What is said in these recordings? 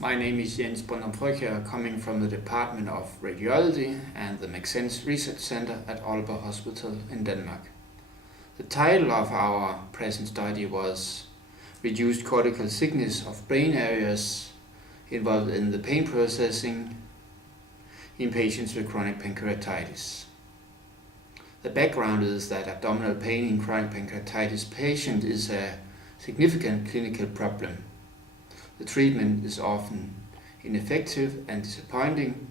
My name is Jens Brøndum, coming from the Department of Radiology and the Maxens Research Center at Aalborg Hospital in Denmark. The title of our present study was Reduced Cortical Thickness of Brain Areas Involved in the Pain Processing in Patients with Chronic Pancreatitis. The background is that abdominal pain in chronic pancreatitis patients is a significant clinical problem. The treatment is often ineffective and disappointing,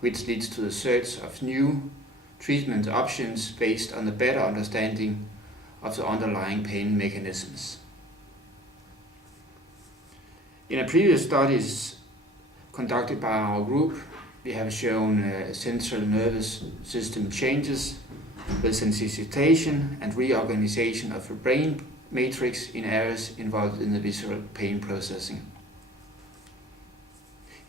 which leads to the search of new treatment options based on a better understanding of the underlying pain mechanisms. In a previous studies conducted by our group, we have shown central nervous system changes with sensitization and reorganization of the brain matrix in areas involved in the visceral pain processing.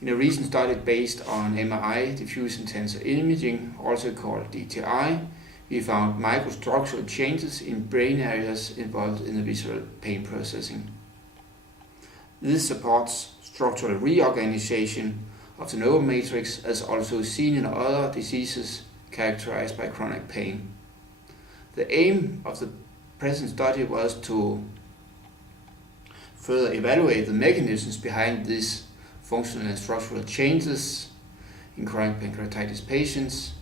In a recent study based on MRI, diffuse tensor imaging, also called DTI, we found microstructural changes in brain areas involved in the visceral pain processing. This supports structural reorganization of the neural matrix, as also seen in other diseases characterized by chronic pain. The aim of the present study was to further evaluate the mechanisms behind these functional and structural changes in chronic pancreatitis patients.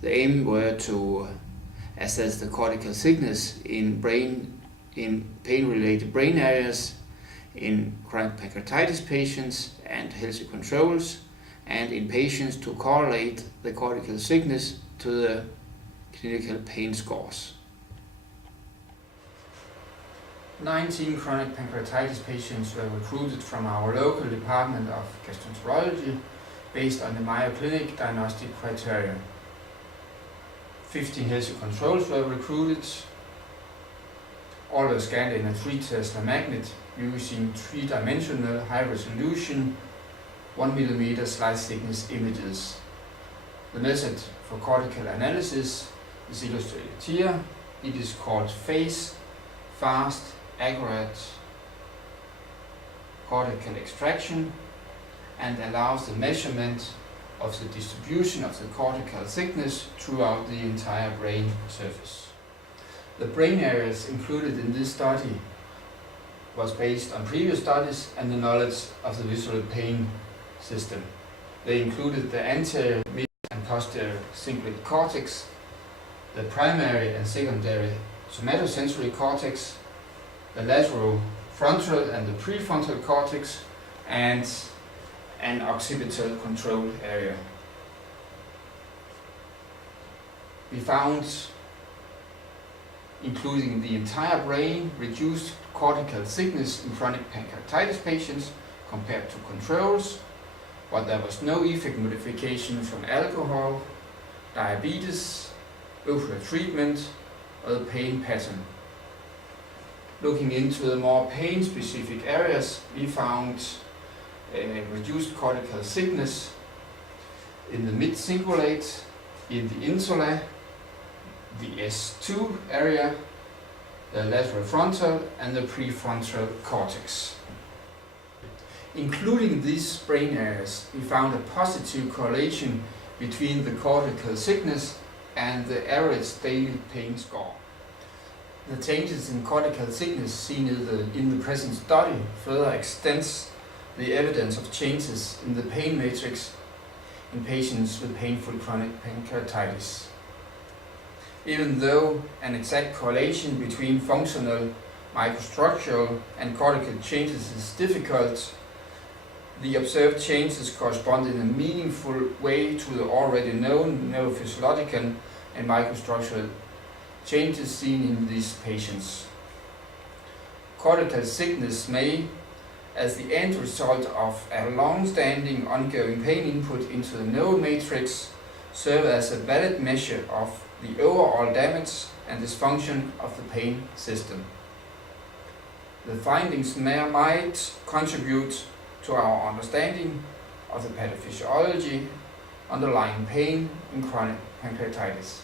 The aim were to assess the cortical thickness in pain-related brain areas in chronic pancreatitis patients and healthy controls, and in patients to correlate the cortical thickness to the clinical pain scores. 19 chronic pancreatitis patients were recruited from our local department of gastroenterology based on the Mayo Clinic diagnostic criteria. 15 healthy controls were recruited. All were scanned in a 3 Tesla magnet using 3-dimensional high-resolution 1 mm slice thickness images. The method for cortical analysis is illustrated here. It is called fast, accurate cortical extraction and allows the measurement of the distribution of the cortical thickness throughout the entire brain surface. The brain areas included in this study was based on previous studies and the knowledge of the visceral pain system. They included the anterior, mid and posterior cingulate cortex, the primary and secondary somatosensory cortex, the lateral frontal and the prefrontal cortex, and an occipital control area. We found, including the entire brain, reduced cortical thickness in chronic pancreatitis patients compared to controls, but there was no effect modification from alcohol, diabetes, opioid treatment, or the pain pattern. Looking into the more pain-specific areas, we found reduced cortical thickness in the mid-cingulate, in the insula, the S2 area, the lateral frontal, and the prefrontal cortex. Including these brain areas, we found a positive correlation between the cortical thickness and the average daily pain score. The changes in cortical thickness seen in the present study further extends the evidence of changes in the pain matrix in patients with painful chronic pancreatitis. Even though an exact correlation between functional, microstructural and cortical changes is difficult, the observed changes correspond in a meaningful way to the already known neurophysiological and microstructural changes seen in these patients. Cortical thickness may, as the end result of a long-standing ongoing pain input into the neural matrix, serve as a valid measure of the overall damage and dysfunction of the pain system. The findings might contribute to our understanding of the pathophysiology underlying pain in chronic pancreatitis.